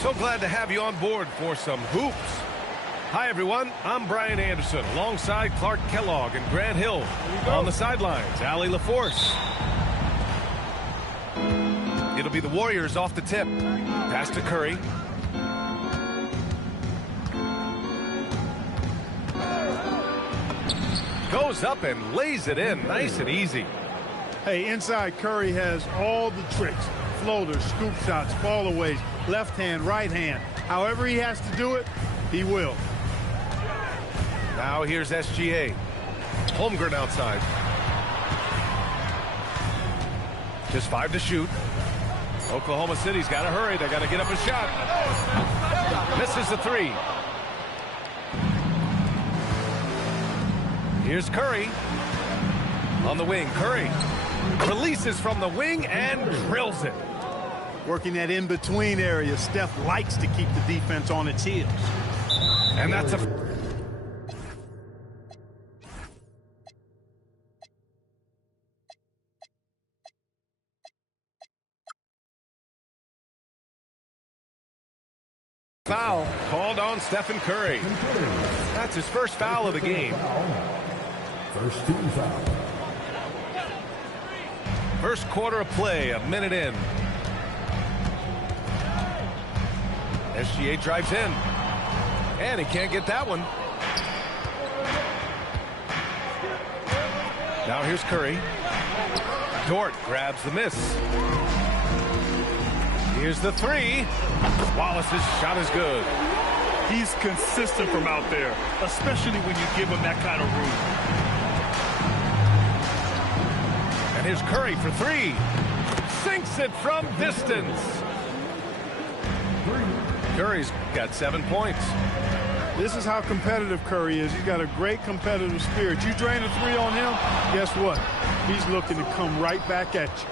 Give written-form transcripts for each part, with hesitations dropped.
So glad to have you on board for some hoops. Hi, everyone. I'm Brian Anderson alongside Clark Kellogg and Grant Hill. On the sidelines, Allie LaForce. It'll be the Warriors off the tip. Pass to Curry. Goes up and lays it in nice and easy. Hey, inside Curry has all the tricks. Floaters, scoop shots, fallaways, left hand, right hand. However he has to do it, he will. Now here's SGA. Holmgren outside. Just 5 to shoot. Oklahoma City's got to hurry. They got to get up a shot. Misses the 3. Here's Curry. On the wing, Curry releases from the wing and drills it. Working that in-between area. Steph likes to keep the defense on its heels. And that's a... foul called on Stephen Curry. That's his first foul of the game. First team foul. First quarter of play, a minute in. SGA drives in. And he can't get that one. Now here's Curry. Dort grabs the miss. Here's the 3. Wallace's shot is good. He's consistent from out there, especially when you give him that kind of room. And here's Curry for 3. Sinks it from distance. Curry's got 7 points. This is how competitive Curry is. He's got a great competitive spirit. You drain a 3 on him, guess what? He's looking to come right back at you.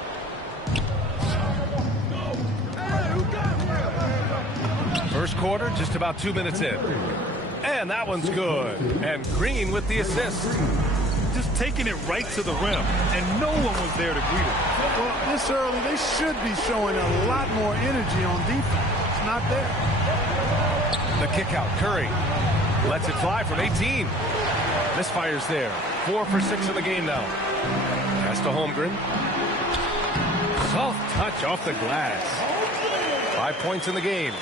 First quarter, just about 2 minutes in. And that one's good. And Green with the assist. Just taking it right to the rim, and no one was there to greet him. Well, this early, they should be showing a lot more energy on defense. It's not there. The kick out, Curry lets it fly from 18. Misfires there. 4 for 6 in the game now. Pass to Holmgren. Soft touch off the glass. 5 points in the game.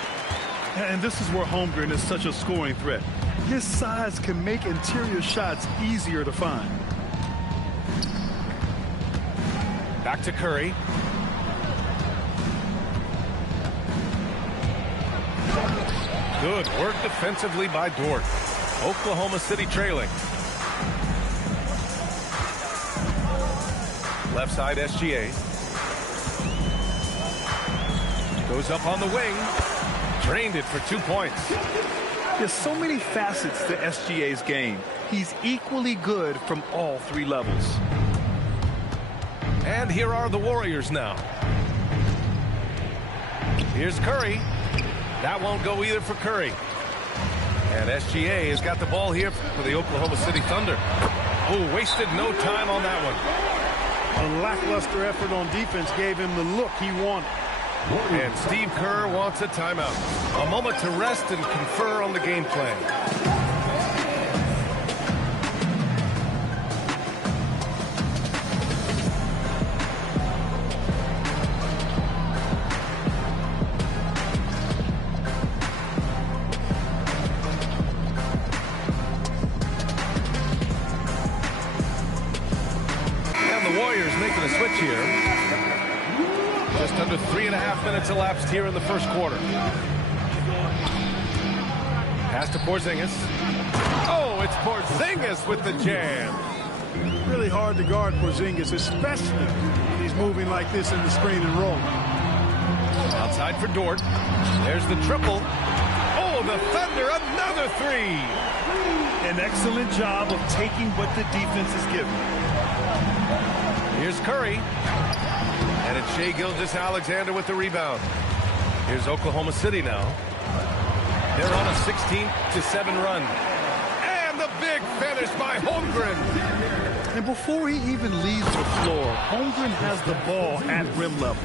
And this is where Holmgren is such a scoring threat. His size can make interior shots easier to find. Back to Curry. Good work defensively by Dort. Oklahoma City trailing. Left side SGA. Goes up on the wing. Drained it for 2 points. There's so many facets to SGA's game. He's equally good from all 3 levels. And here are the Warriors now. Here's Curry. That won't go either for Curry. And SGA has got the ball here for the Oklahoma City Thunder. Oh, wasted no time on that one. A lackluster effort on defense gave him the look he wanted. And Steve Kerr wants a timeout. A moment to rest and confer on the game plan. And the Warriors making a switch here. Just under 3.5 minutes elapsed here in the first quarter. Pass to Porzingis. Oh, it's Porzingis with the jam. Really hard to guard Porzingis, especially when he's moving like this in the screen and roll. Outside for Dort. There's the triple. Oh, the Thunder, another 3. An excellent job of taking what the defense is giving. Here's Curry. And it's Shai Gilgeous-Alexander with the rebound. Here's Oklahoma City now. They're on a 16-7 run. And the big finish by Holmgren. And before he even leaves the floor, Holmgren has the ball at rim level.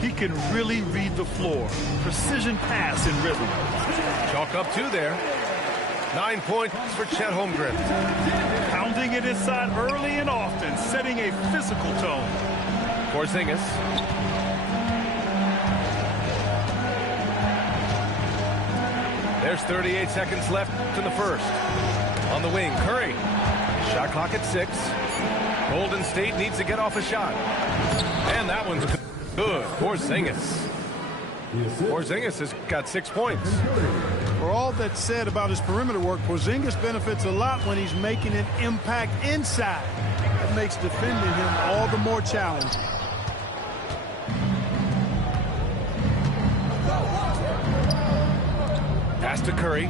He can really read the floor. Precision pass and rhythm. Chalk up 2 there. 9 points for Chet Holmgren. Pounding it inside early and often, setting a physical tone. Porzingis. There's 38 seconds left in the first. On the wing, Curry. Shot clock at 6. Golden State needs to get off a shot. And that one's good. Porzingis. Porzingis has got 6 points. For all that's said about his perimeter work, Porzingis benefits a lot when he's making an impact inside. That makes defending him all the more challenging. Pass to Curry.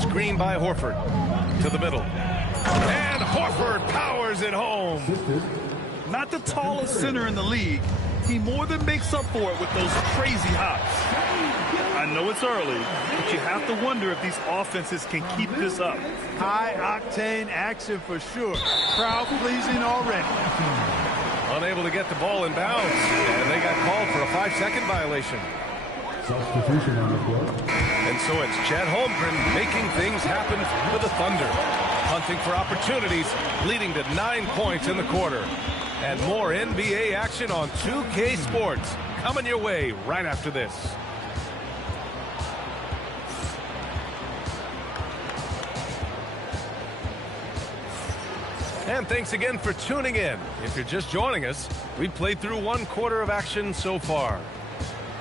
Screen by Horford. To the middle. And Horford powers it home. Not the tallest center in the league. He more than makes up for it with those crazy hops. I know it's early, but you have to wonder if these offenses can keep this up. High-octane action for sure. Crowd-pleasing already. Unable to get the ball in bounds. And they got called for a 5-second violation. Substitution on the floor. And so it's Chet Holmgren making things happen for the Thunder. Hunting for opportunities, leading to 9 points in the quarter. And more NBA action on 2K Sports coming your way right after this. And thanks again for tuning in. If you're just joining us, we've played through 1 quarter of action so far.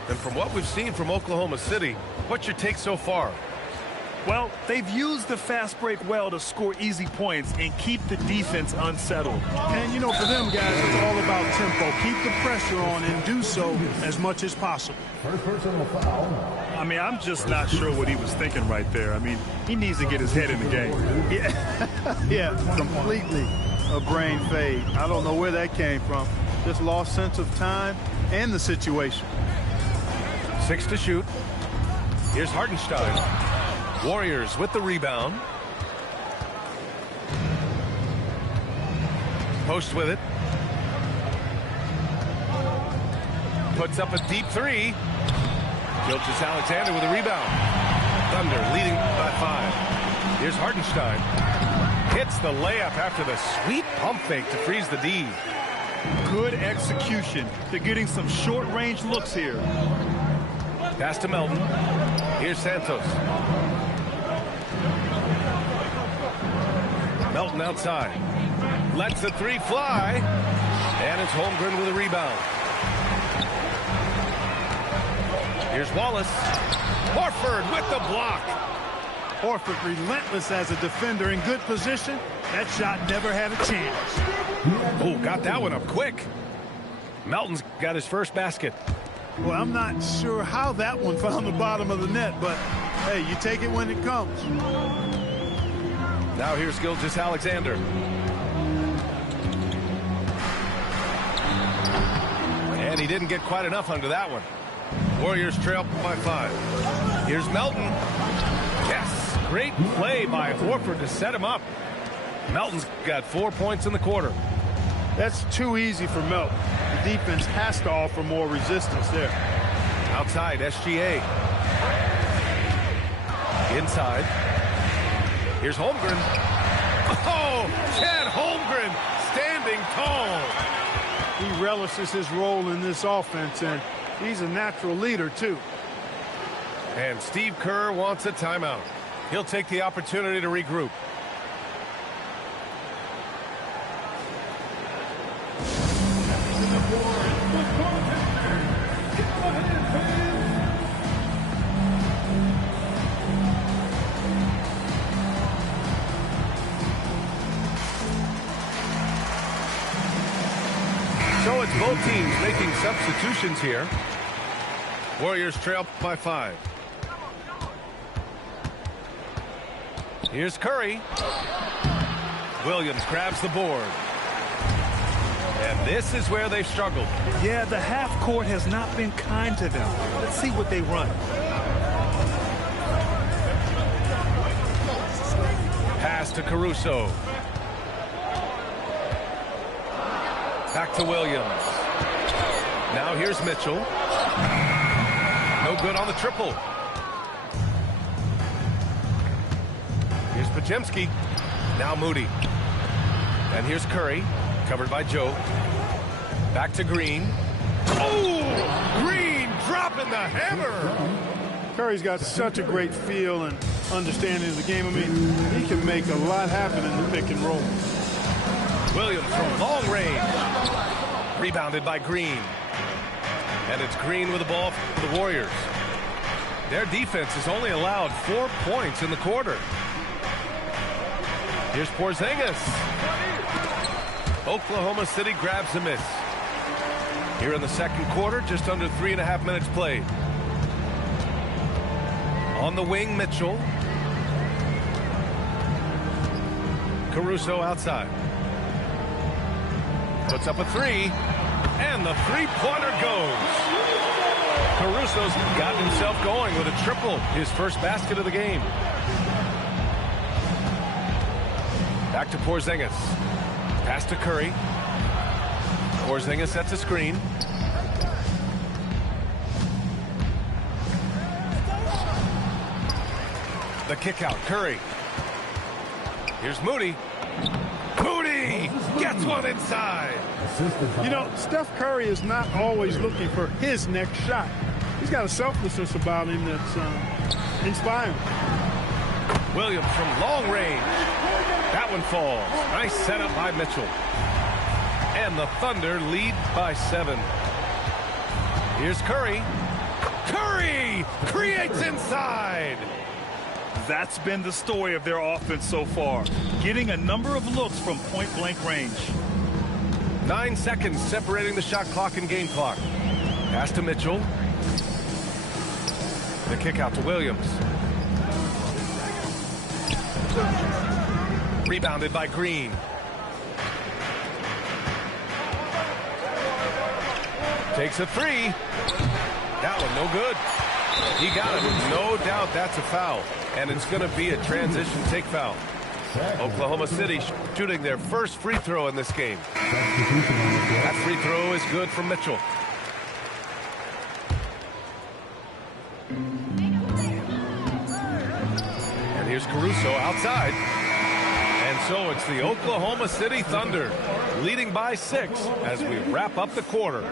And from what we've seen from Oklahoma City, what's your take so far? Well, they've used the fast break well to score easy points and keep the defense unsettled. And, you know, for them guys, it's all about tempo. Keep the pressure on and do so as much as possible. First personal foul. I mean, I'm just not sure what he was thinking right there. I mean, he needs to get his head in the game. Yeah, completely a brain fade. I don't know where that came from. Just lost sense of time and the situation. 6 to shoot. Here's Hartenstein. Warriors with the rebound. Post with it. Puts up a deep 3. Gilgeous-Alexander with a rebound. Thunder leading by 5. Here's Hartenstein. Hits the layup after the sweet pump fake to freeze the D. Good execution. They're getting some short-range looks here. Pass to Melton. Here's Santos. Melton outside. Lets the 3 fly. And it's Holmgren with a rebound. Here's Wallace. Horford with the block. Horford relentless as a defender in good position. That shot never had a chance. Oh, got that one up quick. Melton's got his first basket. Well, I'm not sure how that one found the bottom of the net, but hey, you take it when it comes. Now here's Gilgeous-Alexander. And he didn't get quite enough under that one. Warriors trail by 5. Here's Melton. Yes, great play by Horford to set him up. Melton's got 4 points in the quarter. That's too easy for Melton. The defense has to offer more resistance there. Outside, SGA. Inside. Here's Holmgren. Oh, Chet Holmgren standing tall. He relishes his role in this offense, and he's a natural leader, too. And Steve Kerr wants a timeout. He'll take the opportunity to regroup. So it's both teams making substitutions here. Warriors trail by 5. Here's Curry. Williams grabs the board. And this is where they've struggled. Yeah, the half court has not been kind to them. Let's see what they run. Pass to Caruso. Back to Williams. Now here's Mitchell. No good on the triple. Here's Podziemski. Now Moody. And here's Curry, covered by Joe. Back to Green. Oh! Green dropping the hammer! Curry's got such a great feel and understanding of the game. I mean, he can make a lot happen in the pick and roll. Williams from long range. Rebounded by Green. And it's Green with the ball for the Warriors. Their defense has only allowed 4 points in the quarter. Here's Porzingis. Oklahoma City grabs a miss. Here in the second quarter, just under 3.5 minutes played. On the wing, Mitchell. Caruso outside. Puts up a three, and the three-pointer goes. Caruso's gotten himself going with a triple, his first basket of the game. Back to Porzingis. Pass to Curry. Porzingis sets a screen. The kick out, Curry. Here's Moody. Moody gets one inside. You know, Steph Curry is not always looking for his next shot. He's got a selflessness about him that's inspiring. Williams from long range. That one falls. Nice setup by Mitchell. And the Thunder lead by 7. Here's Curry. Curry creates inside. That's been the story of their offense so far, getting a number of looks from point-blank range. 9 seconds separating the shot clock and game clock. Pass to Mitchell. The kick out to Williams. Rebounded by Green. Takes a three. That one no good. He got it. No doubt that's a foul. And it's going to be a transition take foul. Oklahoma City shooting their first free throw in this game. That free throw is good for Mitchell. And here's Caruso outside. And so it's the Oklahoma City Thunder leading by 6 as we wrap up the quarter.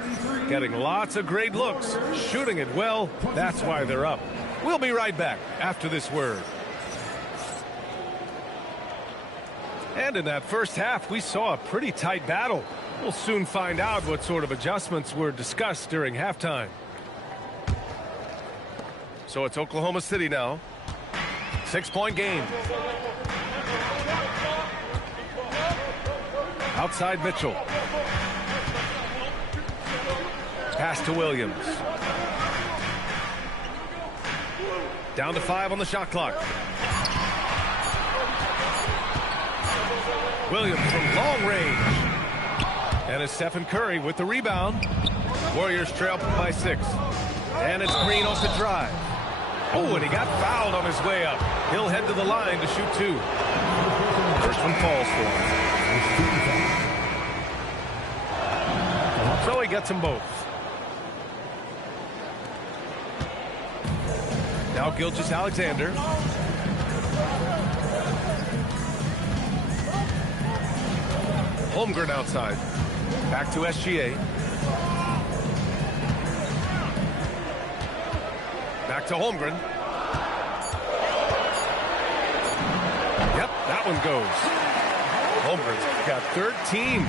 Getting lots of great looks, shooting it well. That's why they're up. We'll be right back after this word. And in that first half, we saw a pretty tight battle. We'll soon find out what sort of adjustments were discussed during halftime. So it's Oklahoma City now. 6-point game. Outside Mitchell. Pass to Williams. Down to 5 on the shot clock. Williams from long range. And it's Stephen Curry with the rebound. Warriors trail by 6. And it's Green off the drive. Oh, and he got fouled on his way up. He'll head to the line to shoot 2. First one falls for him. So he gets them both. Now Gilgeous-Alexander. Holmgren outside. Back to SGA. Back to Holmgren. Yep, that one goes. Holmgren's got 13.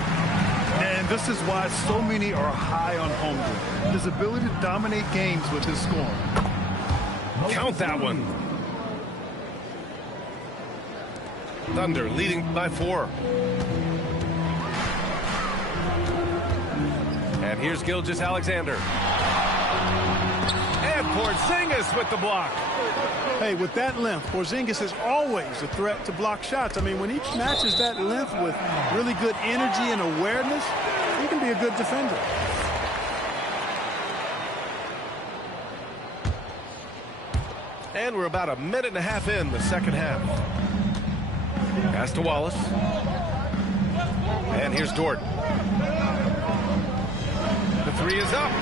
And this is why so many are high on Holmgren. His ability to dominate games with his scoring. Count that one. Thunder leading by 4. And here's Gilgeous-Alexander. And Porzingis with the block. Hey, with that length, Porzingis is always a threat to block shots. I mean, when he matches that length with really good energy and awareness, he can be a good defender. And we're about a minute and a half in the second half. Pass to Wallace. And here's Dort. The three is up.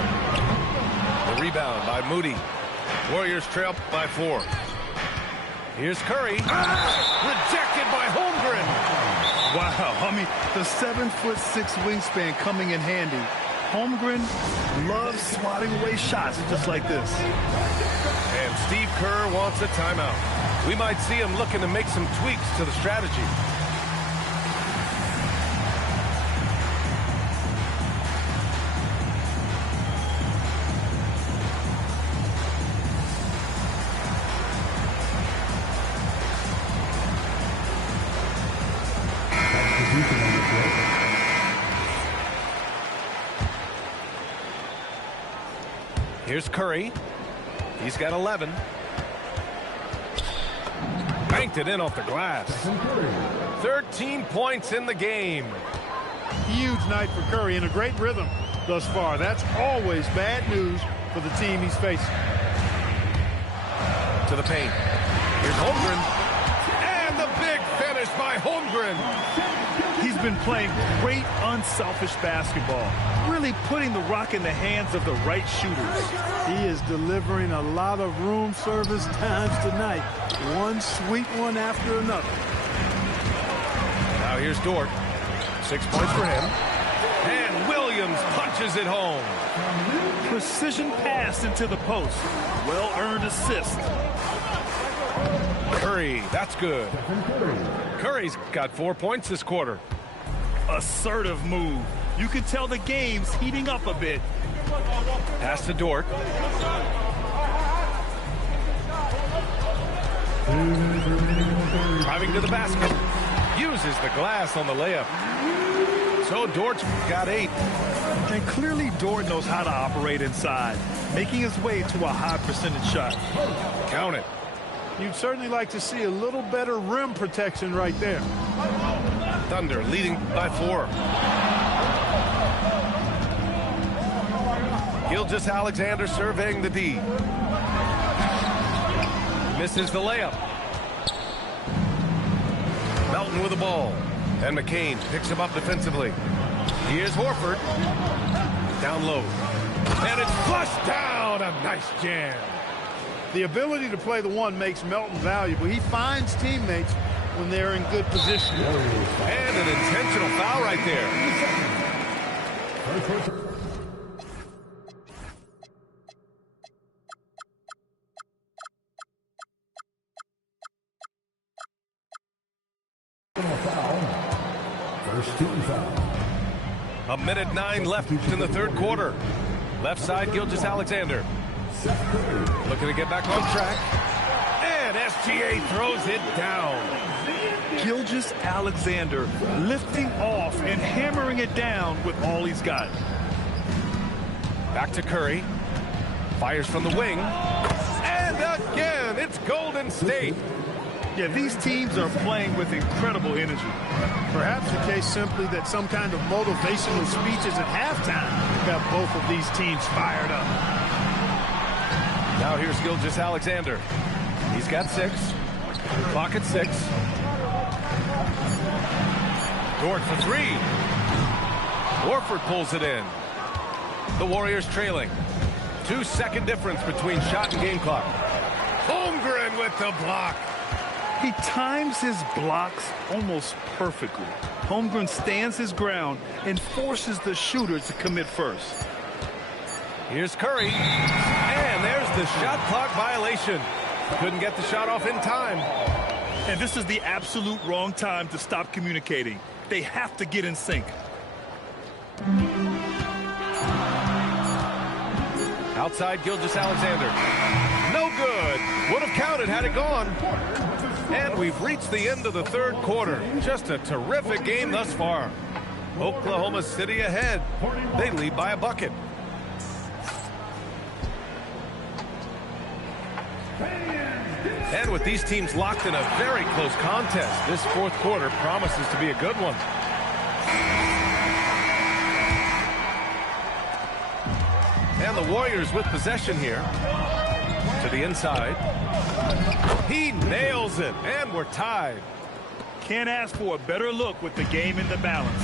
The rebound by Moody. Warriors trail by 4. Here's Curry. Rejected by Holmgren. Wow, I mean, the 7'6" wingspan coming in handy. Holmgren loves swatting away shots just like this. And Steve Kerr wants a timeout. We might see him looking to make some tweaks to the strategy. Here's Curry. He's got 11. Banked it in off the glass. 13 points in the game. Huge night for Curry and a great rhythm thus far. That's always bad news for the team he's facing. To the paint. Here's Holmgren. And the big finish by Holmgren. He's been playing great, unselfish basketball, really putting the rock in the hands of the right shooters. He is delivering a lot of room service times tonight. One sweet one after another. Now here's Dort. 6 points for him. And Williams punches it home. Precision pass into the post. Well-earned assist. Curry, that's good. Curry's got 4 points this quarter. Assertive move. You can tell the game's heating up a bit. Pass to Dort. Driving to the basket. Uses the glass on the layup. So Dort's got 8. And clearly Dort knows how to operate inside, making his way to a high percentage shot. Count it. You'd certainly like to see a little better rim protection right there. Thunder leading by 4. Gilgeous-Alexander surveying the D. Misses the layup. Melton with the ball. And McCain picks him up defensively. Here's Horford. Down low. And it's flushed down. A nice jam. The ability to play the one makes Melton valuable. He finds teammates when they're in good position. And an intentional foul right there. First team foul. 1:09 left in the third quarter. Left side, Gilgeous-Alexander. Looking to get back on track. And SGA throws it down. Gilgeous-Alexander lifting off and hammering it down with all he's got. Back to Curry. Fires from the wing. And again, it's Golden State. Yeah, these teams are playing with incredible energy. Perhaps the case simply that some kind of motivational speeches at halftime got both of these teams fired up. Now here's Gilgeous-Alexander. He's got 6. Clock at 6. Dort for 3. Horford pulls it in. The Warriors trailing. 2-second difference between shot and game clock. Holmgren with the block. He times his blocks almost perfectly. Holmgren stands his ground and forces the shooter to commit first. Here's Curry. And there's the shot clock violation. Couldn't get the shot off in time. And this is the absolute wrong time to stop communicating. They have to get in sync. Outside Gilgeous-Alexander. No good. Would have counted had it gone. And we've reached the end of the third quarter. Just a terrific game thus far. Oklahoma City ahead. They lead by a bucket. And with these teams locked in a very close contest, this fourth quarter promises to be a good one. And the Warriors with possession here. To the inside. He nails it, and we're tied. Can't ask for a better look with the game in the balance.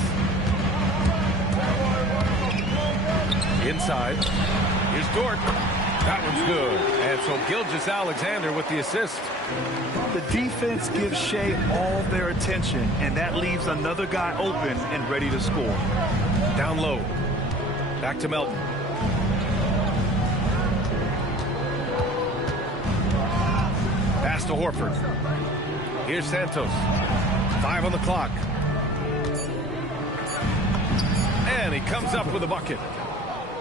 Inside. Here's Dort. That one's good. And so Gilgeous-Alexander with the assist. The defense gives Shea all their attention, and that leaves another guy open and ready to score. Down low. Back to Melton. Pass to Horford. Here's Santos. 5 on the clock. And he comes up with a bucket.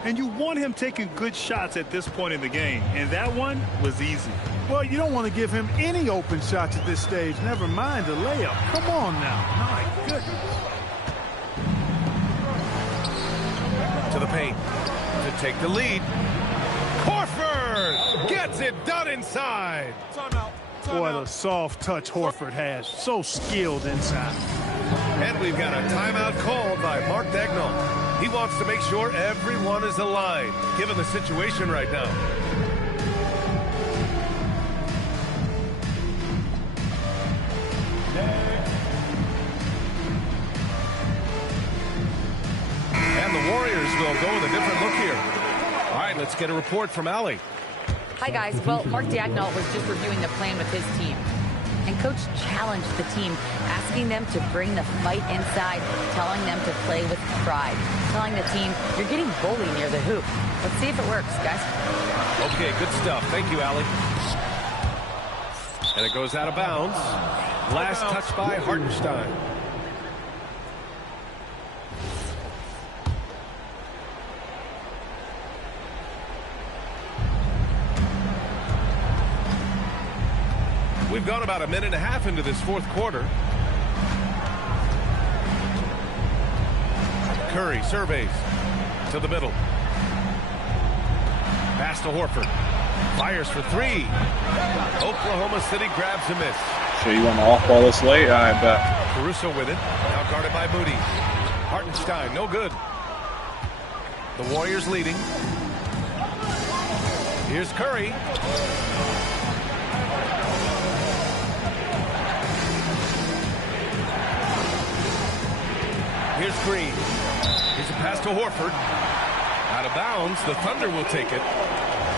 And you want him taking good shots at this point in the game, and that one was easy. Well, you don't want to give him any open shots at this stage. Never mind the layup. Come on now. My goodness. To the paint. To take the lead. Horford gets it done inside. Boy, the soft touch Horford has. So skilled inside. And we've got a timeout called by Mark Daigneault. He wants to make sure everyone is aligned, given the situation right now. And the Warriors will go with a different look here. All right, let's get a report from Allie. Hi, guys. Well, Mark Daigneault was just reviewing the plan with his team. And Coach challenged the team, asking them to bring the fight inside, telling them to play with pride, telling the team, you're getting bullied near the hoop. Let's see if it works, guys. Okay, good stuff. Thank you, Allie. And it goes out of bounds. Last touch by Hartenstein. We've gone about a minute and a half into this fourth quarter. Curry surveys to the middle. Pass to Horford. Fires for three. Oklahoma City grabs a miss. So you want to off ball this late? I bet. Caruso with it. Now guarded by Moody. Hartenstein, no good. The Warriors leading. Here's Curry. Here's Green. Here's a pass to Horford. Out of bounds. The Thunder will take it.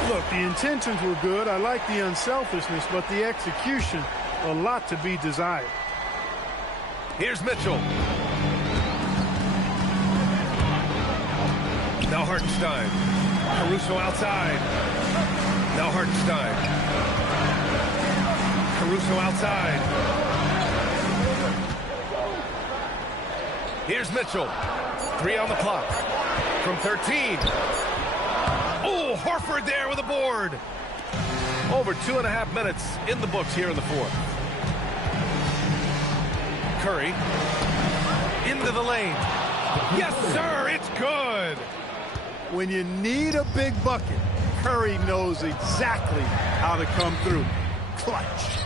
Look, the intentions were good. I like the unselfishness, but the execution, a lot to be desired. Here's Mitchell. Now Hartenstein. Caruso outside. Now Hartenstein. Caruso outside. Here's Mitchell. 3 on the clock. From 13. Oh, Horford there with a board. Over 2.5 minutes in the books here in the fourth. Curry. Into the lane. Yes, sir. It's good. When you need a big bucket, Curry knows exactly how to come through. Clutch.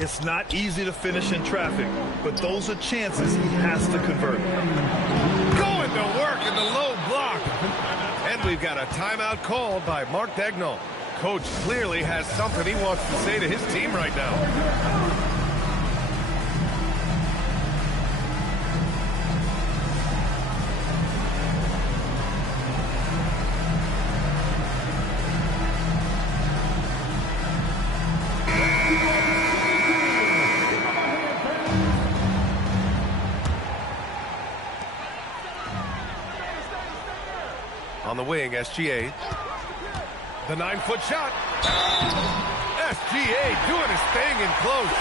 It's not easy to finish in traffic, but those are chances he has to convert. Going to work in the low block. And we've got a timeout called by Mark Daigneault. Coach clearly has something he wants to say to his team right now. On the wing, SGA. The 9-foot shot. SGA doing his thing in close.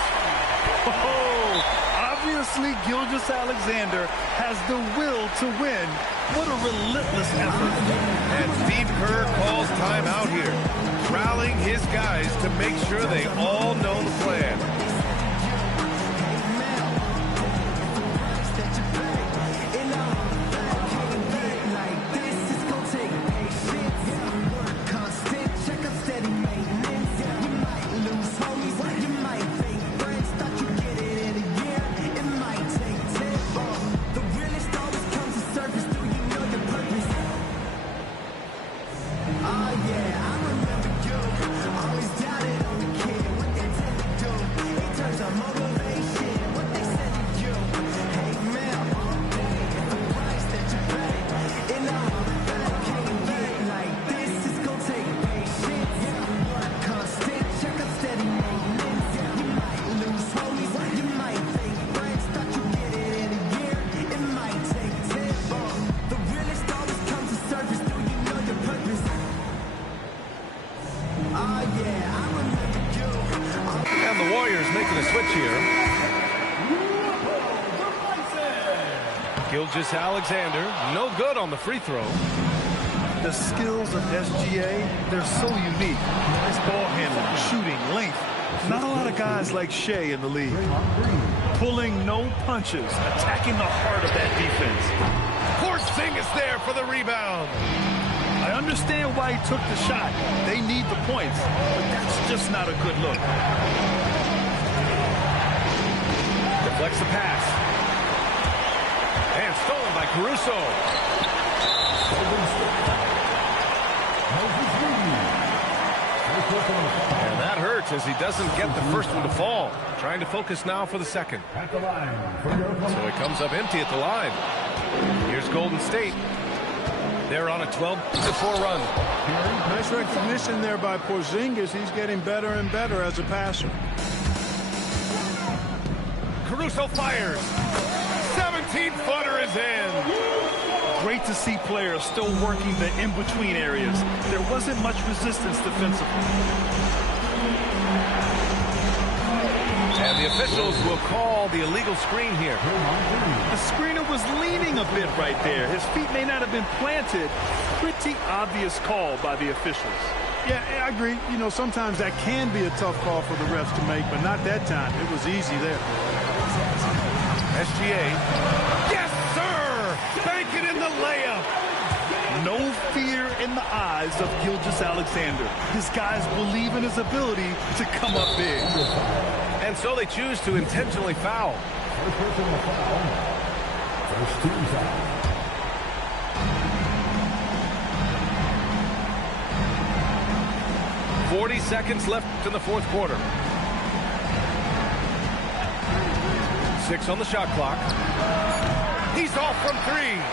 Oh, obviously Gilgeous-Alexander has the will to win. What a relentless effort. And Steve Kerr calls timeout here, rallying his guys to make sure they all know the plan. Warriors making a switch here. Gilgeous-Alexander, no good on the free throw. The skills of SGA, they're so unique. His ball handling, shooting, length. Not a lot of guys like Shea in the league. Pulling no punches, attacking the heart of that defense. Porzingis there for the rebound. I understand why he took the shot. They need the points, but that's just not a good look. Deflects the pass. And stolen by Caruso. And that hurts as he doesn't get the first one to fall. Trying to focus now for the second. So it comes up empty at the line. Here's Golden State. They're on a 12-4 run. Nice recognition there by Porzingis. He's getting better and better as a passer. Caruso fires. 17-footer is in. Great to see players still working the in-between areas. There wasn't much resistance defensively. And the officials will call the illegal screen here. The screener was leaning a bit right there. His feet may not have been planted. Pretty obvious call by the officials. Yeah, I agree. You know, sometimes that can be a tough call for the refs to make, but not that time. It was easy there. SGA. Yes, sir! Bank it in the layup. No fear in the eyes of Gilgeous-Alexander. His guys believe in his ability to come up big. And so they choose to intentionally foul. First team foul. 40 seconds left in the fourth quarter. 6 on the shot clock. He's off from 3.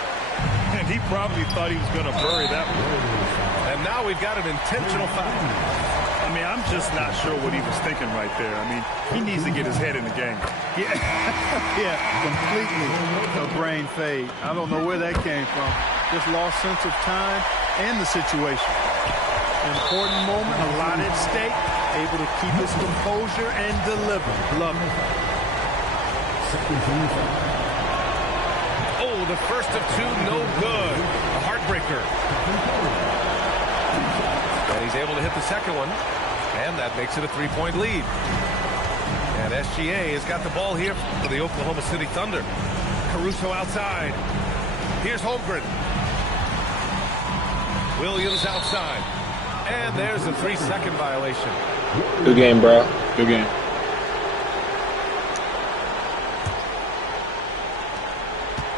And he probably thought he was going to bury that one. And now we've got an intentional foul. I mean, I'm just not sure what he was thinking right there. I mean, he needs to get his head in the game. Yeah, yeah, completely a brain fade. I don't know where that came from. Just lost sense of time and the situation. Important moment, a lot at stake. Able to keep his composure and deliver. Love it. Oh, the first of 2, no good. A heartbreaker. And he's able to hit the second one. And that makes it a 3-point lead. And SGA has got the ball here for the Oklahoma City Thunder. Caruso outside. Here's Holmgren. Williams outside. And there's a 3-second violation. Good game, bro. Good game.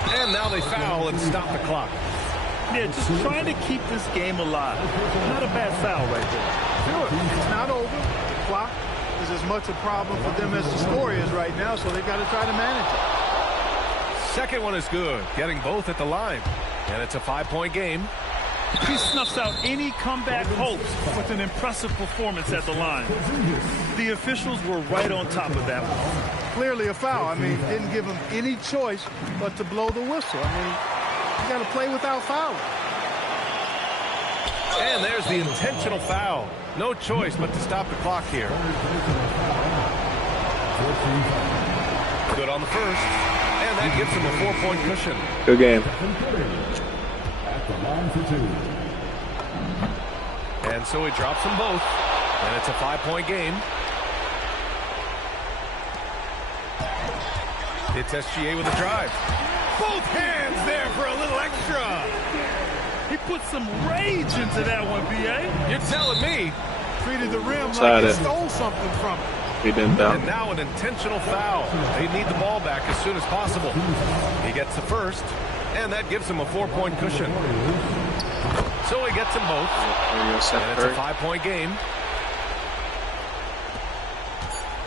And now they foul and stop the clock. Yeah, just trying to keep this game alive. Not a bad foul right there. Sure, it's not over. The clock is as much a problem for them as the score is right now, so they've got to try to manage it. Second one is good, getting both at the line. And it's a 5-point game. He snuffs out any comeback hopes with an impressive performance at the line. The officials were right on top of that one. Clearly a foul. I mean, didn't give him any choice but to blow the whistle. I mean, you got to play without fouling. And there's the intentional foul. No choice but to stop the clock here. Good on the first. And that gives him a 4-point cushion. Good game. At the line for 2. And so he drops them both. And it's a 5-point game. It's SGA with a drive. Both hands there for a little extra. He put some rage into that one, B.A. You're telling me. Treated the rim Side like he it. stole something from him. He didn't down. And now an intentional foul. They need the ball back as soon as possible. He gets the first, and that gives him a 4-point cushion. So he gets them both. There you go, Seth And it's a Curry. 5-point game.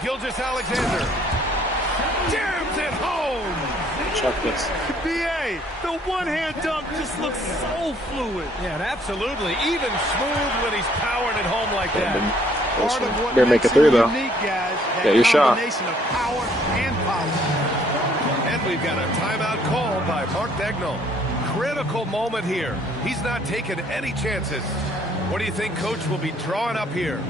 Gilgeous-Alexander jams it home. Chuck this. B.A., the one-hand dunk just looks so fluid. Yeah, and absolutely. Even smooth when he's powering it home like that. Part of what Better make makes a 3 him though. unique, guys, that Get your shot. combination of power and polish. And we've got a timeout called by Mark Daigneault. Critical moment here. He's not taking any chances. What do you think Coach will be drawing up here?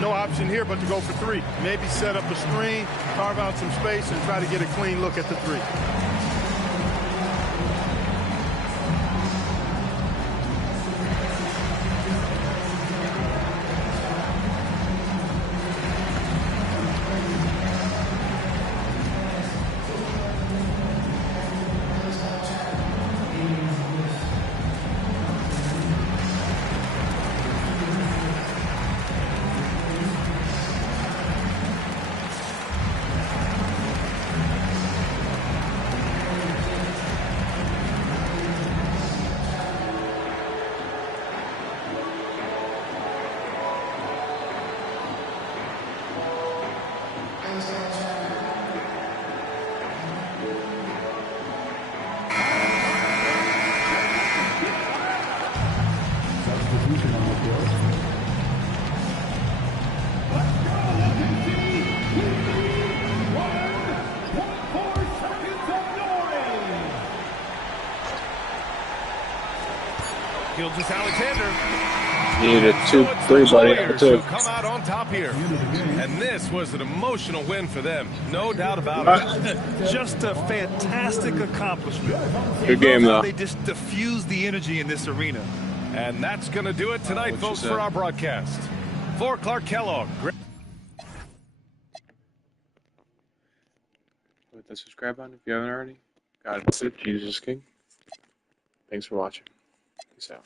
no option here but to go for three. Maybe set up a screen, carve out some space, and try to get a clean look at the three. Substitution on the field. Gilgeous-Alexander. You needed So it's the 2-3, buddy. Warriors Two. who come out on top here. And this was an emotional win for them. No doubt about it. Just a fantastic accomplishment. Good game, Love how though. They just diffuse the energy in this arena. And that's going to do it tonight, what you folks, said. for our broadcast. For Clark Kellogg. Hit the subscribe button if you haven't already. God bless it. Jesus King. Thanks for watching. Peace out.